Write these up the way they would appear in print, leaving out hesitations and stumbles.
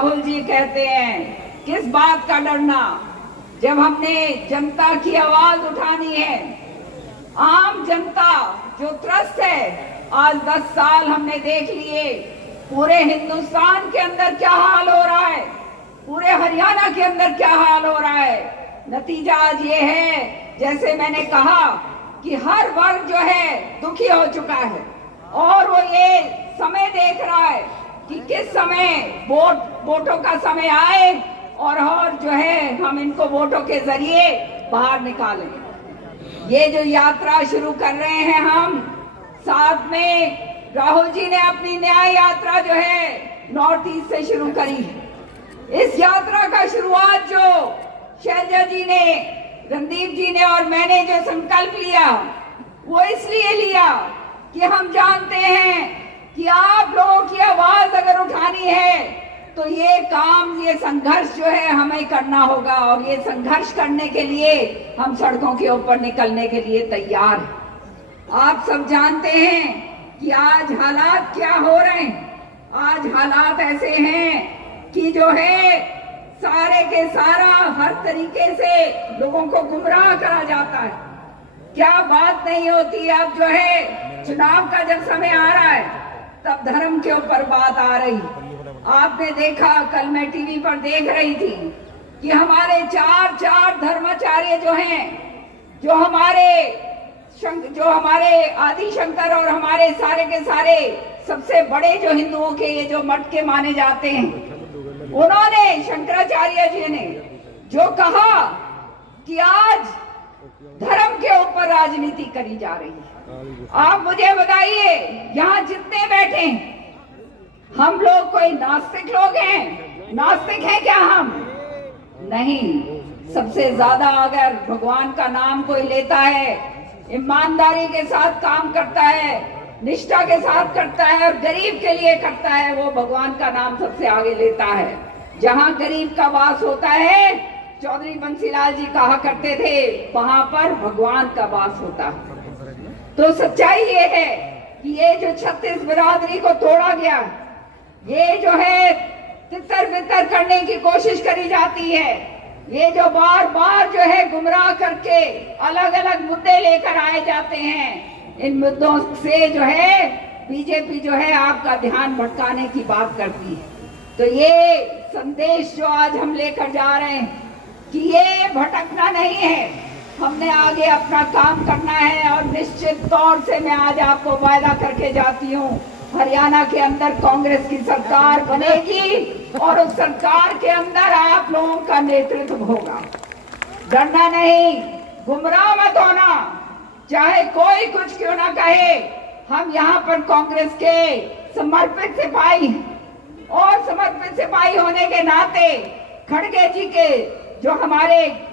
राहुल जी कहते हैं किस बात का डरना, जब हमने जनता की आवाज उठानी है। आम जनता जो त्रस्त है, आज 10 साल हमने देख लिए पूरे हिंदुस्तान के अंदर क्या हाल हो रहा है, पूरे हरियाणा के अंदर क्या हाल हो रहा है। नतीजा आज ये है, जैसे मैंने कहा कि हर वर्ग जो है दुखी हो चुका है और वो ये समय देख रहा है कि किस समय वोटों का समय आए और जो है हम इनको वोटों के जरिए बाहर निकालें। ये जो यात्रा शुरू कर रहे हैं हम, साथ में राहुल जी ने अपनी न्याय यात्रा जो है नॉर्थ ईस्ट से शुरू करी है। इस यात्रा का शुरुआत जो शैलजा जी ने, रणदीप जी ने और मैंने जो संकल्प लिया, वो इसलिए लिया कि हम जानते हैं कि आप लोगों की आवाज अगर उठानी है तो ये काम, ये संघर्ष जो है हमें करना होगा और ये संघर्ष करने के लिए हम सड़कों के ऊपर निकलने के लिए तैयार हैं। आप सब जानते हैं कि आज हालात क्या हो रहे हैं। आज हालात ऐसे हैं कि जो है सारे के सारा हर तरीके से लोगों को गुमराह करा जाता है। क्या बात नहीं होती। अब जो है चुनाव का जब समय आ रहा है तब धर्म के ऊपर बात आ रही। आपने देखा, कल मैं टीवी पर देख रही थी कि हमारे चार धर्माचार्य जो हैं, जो हमारे आदि शंकर और हमारे सारे के सारे सबसे बड़े जो हिंदुओं के ये जो मठ के माने जाते हैं, उन्होंने, शंकराचार्य जी ने जो कहा कि आज धर्म के ऊपर राजनीति करी जा रही है। आप मुझे बताइए, यहाँ जितने बैठे हैं हम लोग कोई नास्तिक लोग हैं? नास्तिक हैं क्या हम? नहीं। सबसे ज्यादा अगर भगवान का नाम कोई लेता है, ईमानदारी के साथ काम करता है, निष्ठा के साथ करता है और गरीब के लिए करता है, वो भगवान का नाम सबसे आगे लेता है। जहाँ गरीब का वास होता है, चौधरी बंसीलाल जी कहा करते थे, वहां पर भगवान का वास होता है। तो सच्चाई ये है कि ये जो 36 बिरादरी को तोड़ा गया, ये जो है तितर बितर करने की कोशिश करी जाती है, ये जो बार बार जो है गुमराह करके अलग अलग मुद्दे लेकर आए जाते हैं, इन मुद्दों से जो है बीजेपी जो है आपका ध्यान भटकाने की बात करती है। तो ये संदेश जो आज हम लेकर जा रहे हैं कि ये भटकना नहीं है, हमने आगे अपना काम करना है। और निश्चित तौर से मैं आज आपको वायदा करके जाती हूँ, हरियाणा के अंदर कांग्रेस की सरकार बनेगी और उस सरकार के अंदर आप लोगों का नेतृत्व होगा। डरना नहीं, गुमराह मत होना, चाहे कोई कुछ क्यों ना कहे। हम यहाँ पर कांग्रेस के समर्पित सिपाही हैं और समर्पित सिपाही होने के नाते खड़गे जी के जो हमारे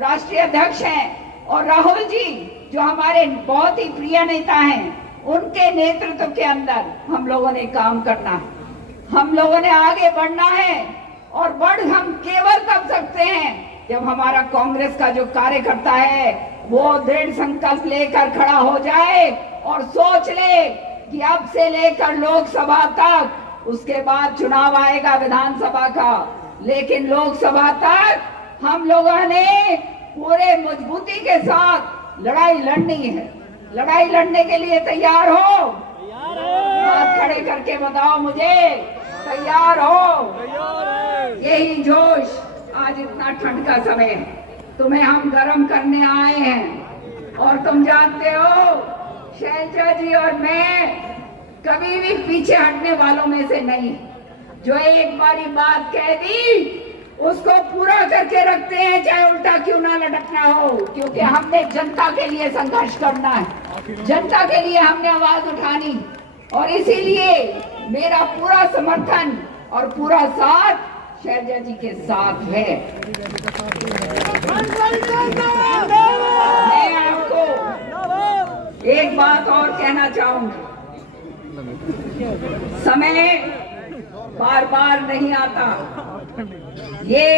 राष्ट्रीय अध्यक्ष हैं और राहुल जी जो हमारे बहुत ही प्रिय नेता हैं, उनके नेतृत्व के अंदर हम लोगों ने काम करना है, हम लोगों ने आगे बढ़ना है। और बढ़ हम केवल तब सकते हैं जब हमारा कांग्रेस का जो कार्यकर्ता है वो दृढ़ संकल्प लेकर खड़ा हो जाए और सोच ले कि अब से लेकर लोकसभा तक, उसके बाद चुनाव आएगा विधानसभा का, लेकिन लोकसभा तक हम लोगों ने पूरे मजबूती के साथ लड़ाई लड़नी है। लड़ाई लड़ने के लिए तैयार हो? हाथ खड़े करके बताओ मुझे, तैयार हो? यही जोश, आज इतना ठंड का समय है, तुम्हें हम गर्म करने आए हैं। और तुम जानते हो, शैलजा जी और मैं कभी भी पीछे हटने वालों में से नहीं। जो एक बारी बात कह दी उसको पूरा करके रखते हैं, चाहे उल्टा क्यों ना लटकना हो, क्योंकि हमने जनता के लिए संघर्ष करना है, जनता के लिए हमने आवाज उठानी। और इसीलिए मेरा पूरा समर्थन और पूरा साथ शैलजा जी के साथ है। मैं आपको एक बात और कहना चाहूंगी, समय बार बार नहीं आता। ये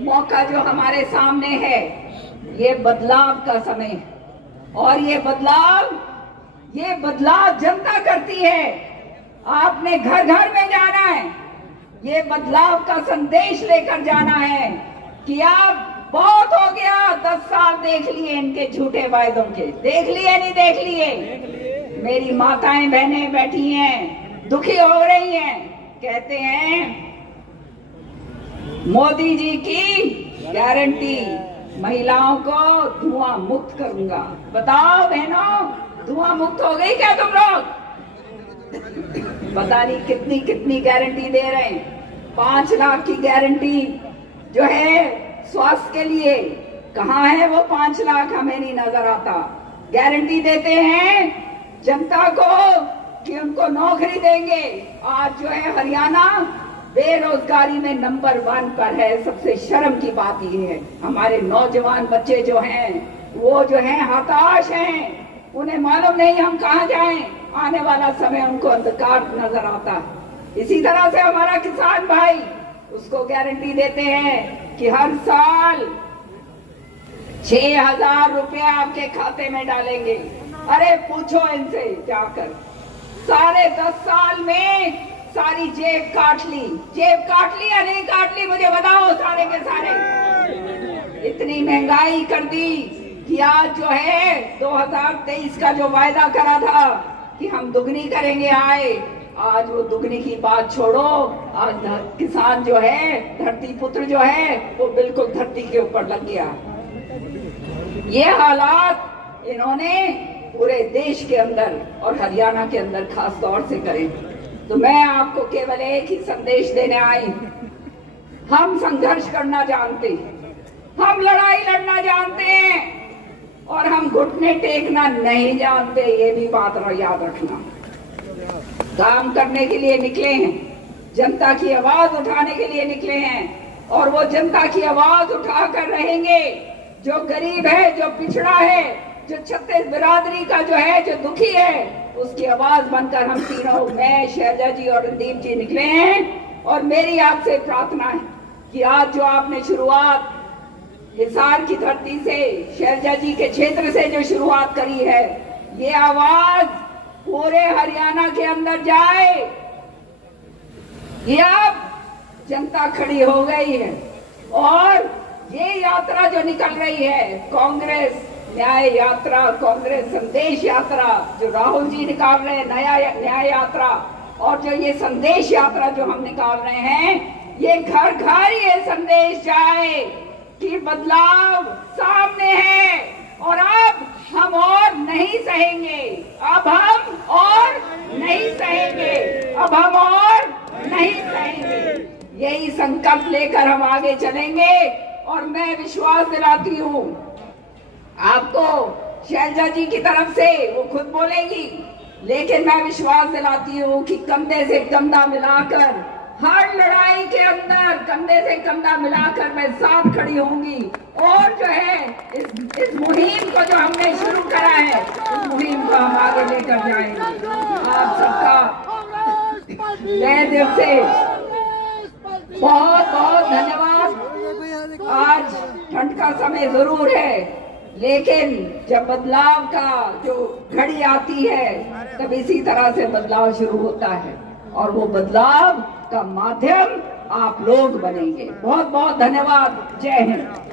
मौका जो हमारे सामने है, ये बदलाव का समय है और ये बदलाव जनता करती है। आपने घर घर में जाना है, ये बदलाव का संदेश लेकर जाना है कि अब बहुत हो गया, 10 साल देख लिए इनके झूठे वायदों के। देख लिए नहीं देख लिए? मेरी माताएं बहनें बैठी हैं, दुखी हो रही हैं, कहते हैं मोदी जी की गारंटी महिलाओं को धुआं मुक्त करूंगा। बताओ बहनों, धुआं मुक्त हो गई क्या तुम लोग? पता नहीं कितनी कितनी गारंटी दे रहे हैं। 5 लाख की गारंटी जो है स्वास्थ्य के लिए, कहाँ है वो 5 लाख? हमें नहीं नजर आता। गारंटी देते हैं जनता को कि उनको नौकरी देंगे। आज जो है हरियाणा बेरोजगारी में नंबर 1 पर है। सबसे शर्म की बात ये है, हमारे नौजवान बच्चे जो हैं वो जो हैं हताश हैं, उन्हें मालूम नहीं हम कहाँ जाएं। आने वाला समय उनको अंधकार नजर आता है। इसी तरह से हमारा किसान भाई, उसको गारंटी देते हैं कि हर साल 6,000 रुपए आपके खाते में डालेंगे। अरे पूछो इनसे जाकर, सारे 10 साल में सारी जेब काट ली। जेब काट ली या नहीं काट ली मुझे बताओ सारे के सारे। इतनी महंगाई कर दी कि आज जो है 2023 का जो वायदा करा था कि हम दुगनी करेंगे आय, आज वो दुगनी की बात छोड़ो। आज किसान जो है, धरती पुत्र जो है, वो बिल्कुल धरती के ऊपर लग गया। ये हालात इन्होंने पूरे देश के अंदर और हरियाणा के अंदर खास तौर से करे। तो मैं आपको केवल एक ही संदेश देने आई, हम संघर्ष करना जानते हैं, हम लड़ाई लड़ना जानते हैं और हम घुटने टेकना नहीं जानते। ये भी बात याद रखना। काम करने के लिए निकले हैं, जनता की आवाज उठाने के लिए निकले हैं और वो जनता की आवाज उठाकर रहेंगे। जो गरीब है, जो पिछड़ा है, जो छत्तीस बिरादरी का जो है, जो दुखी है, उसकी आवाज बनकर हम तीनों, मैं, शैलजा जी और रणदीप जी निकले हैं। और मेरी आपसे प्रार्थना है कि आज जो आपने शुरुआत हिसार की धरती से, शैलजा जी के क्षेत्र से जो शुरुआत करी है, ये आवाज पूरे हरियाणा के अंदर जाए। ये अब जनता खड़ी हो गई है और ये यात्रा जो निकल रही है, कांग्रेस न्याय यात्रा, कांग्रेस संदेश यात्रा जो राहुल जी निकाल रहे हैं, न्याय यात्रा, और जो ये संदेश यात्रा जो हम निकाल रहे हैं, ये घर घर ये संदेश जाए कि बदलाव सामने है और अब हम और नहीं सहेंगे, अब हम और नहीं सहेंगे, अब हम और नहीं सहेंगे। यही संकल्प लेकर हम आगे चलेंगे और मैं विश्वास दिलाती हूँ आपको, शैलजा जी की तरफ से वो खुद बोलेंगी, लेकिन मैं विश्वास दिलाती हूँ कि कंधे से कंधा मिलाकर हर लड़ाई के अंदर कंधे से कंधा मिलाकर मैं साथ खड़ी होंगी और जो है इस मुहिम को जो हमने शुरू करा है, इस मुहिम को हम आगे लेकर जाएंगे। आप सबका तहे दिल से बहुत बहुत धन्यवाद। आज ठंड का समय जरूर है, लेकिन जब बदलाव का जो घड़ी आती है तब इसी तरह से बदलाव शुरू होता है और वो बदलाव का माध्यम आप लोग बनेंगे। बहुत बहुत धन्यवाद। जय हिंद।